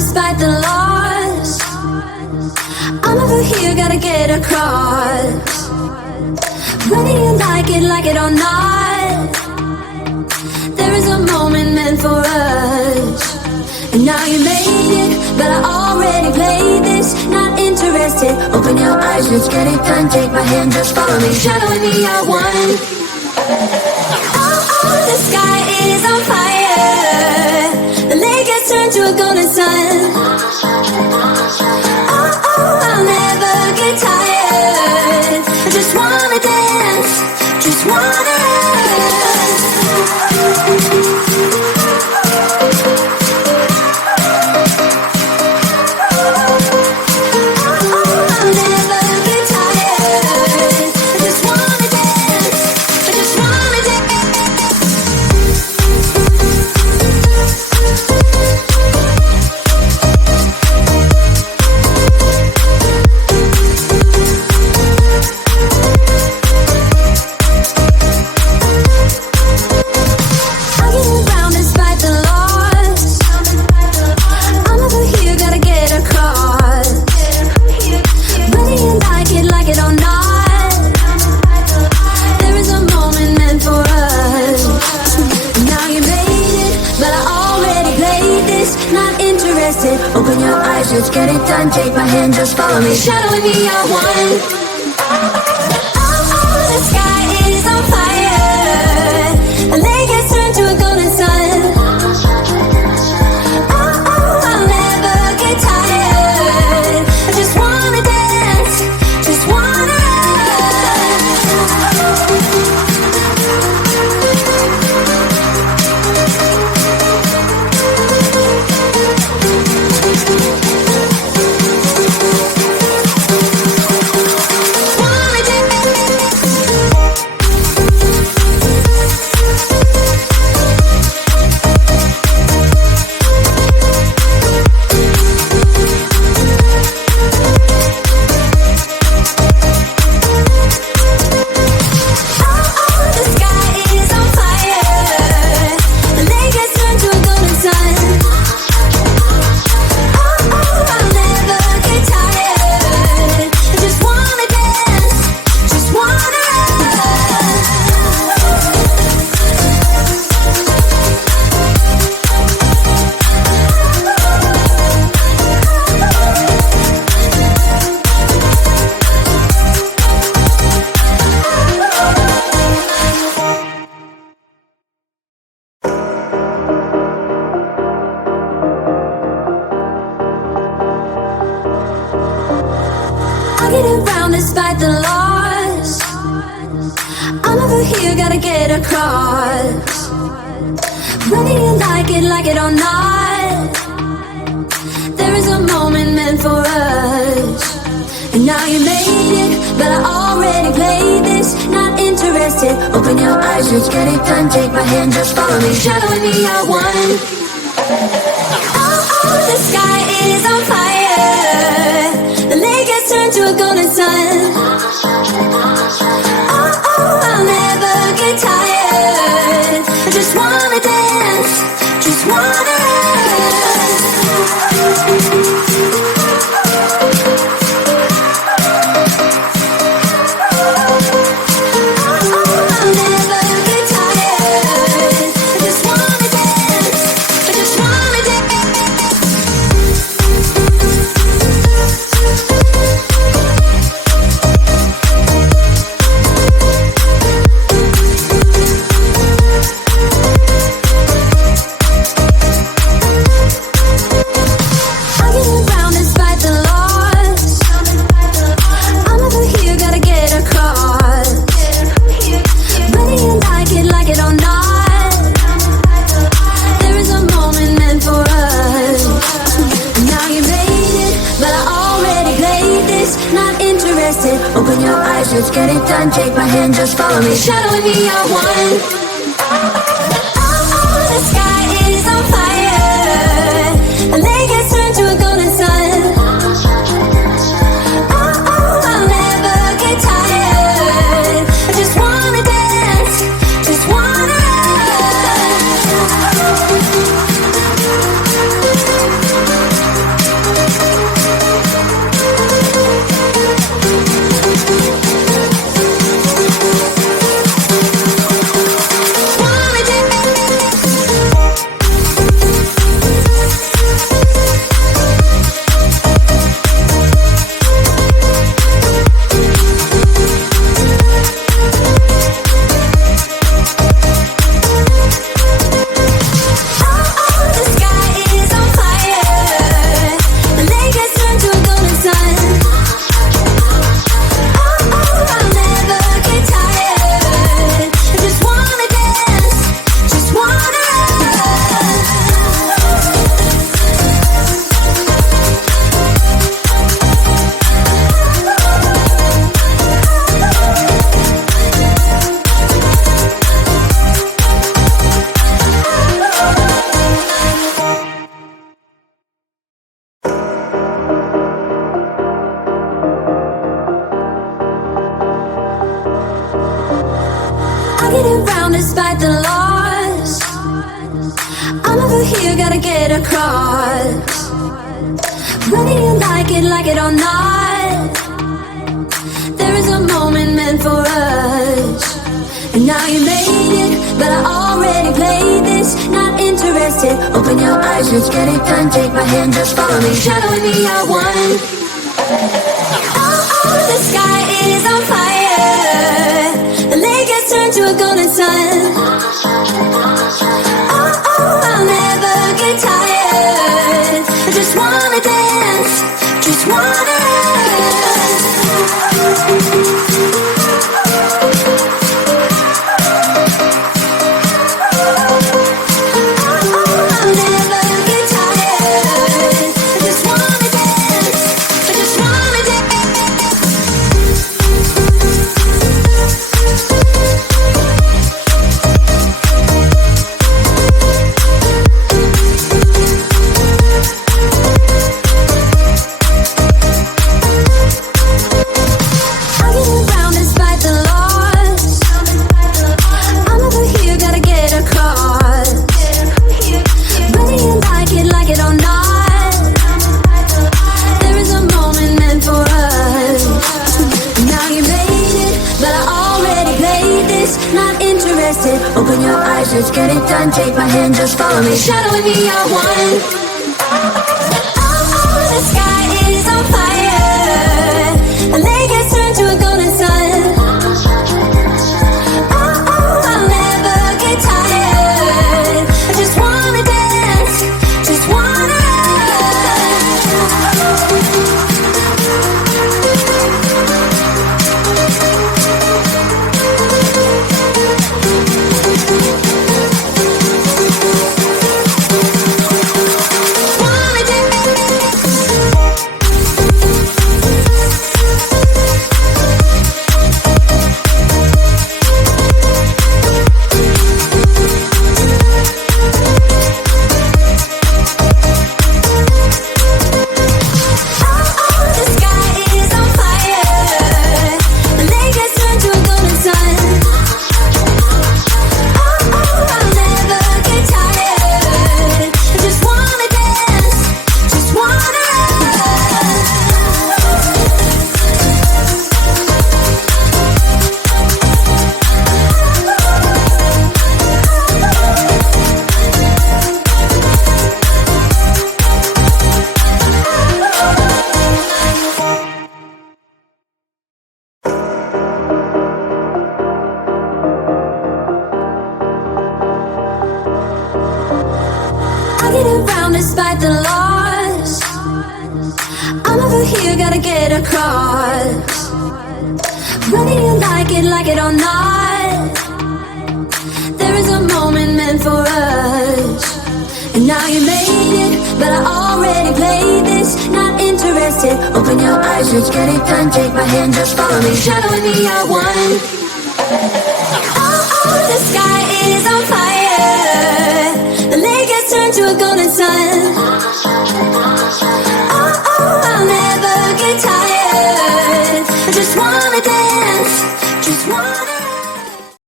despite the loss. I'm over here, gotta get across. Whether you like it or not, there is a moment meant for us. And now you made it, but I already played this. Not interested, open your eyes, let's get it done. Take my hand, just follow me, shadowing me, I won. Oh, the sky is on fire. The lake has turned to a golden sun. Oh, I'll never get tired. I just wanna dance, just wanna dance. Open your eyes, let's get it done. Take my hand, just follow me, shadowing me, I won. Oh, the sky is on fire. The lake has turned to a golden sun. Oh, I'll never get tired. I just wanna dance, just wanna despite the loss. I'm over here, gotta get across. Whether you like it or not, there is a moment meant for us. And now you made it, but I already played this. Not interested, open your eyes, let's get it done. Take my hand, just follow me, shadowing me, I won. Oh, the sky is on fire. The lake has turned to a golden sun. Oh, I'll never get tired. I just wanna dance, just wanna dance. I'll never get tired. I just wanna dance, I just wanna dance. Open your eyes, let's get it done. Take my hand, just follow me, shadowing me, I won. Oh, the sky is on fire. The lake has turned to a golden sun. Oh, I'll never get tired. I just wanna dance, just wanna dance. get around despite the loss. I'm over here, gotta get across. Whether you like it or not, there is a moment meant for us. And now you made it, but I already played this. Not interested, open your eyes, let's get it done. Take my hand, just follow me, shadowing me, I won. Oh, the sky is on fire. The lake has turned to a golden sun. Oh, I'll never get tired. I just wanna dance, just wanna dance. Open your eyes, let's get it done. Take my hand, just follow me, shadowing me, I won. Oh, the sky is on fire. The lake has turned to a golden sun. Oh, I'll never get tired. I just wanna dance, just wanna despite the loss. I'm over here, gotta get across. Whether you like it or not, there is a moment meant for us. And now you made it, but I already played this. Not interested, open your eyes, let's get it done. Take my hand, just follow me, shadowing me, I won.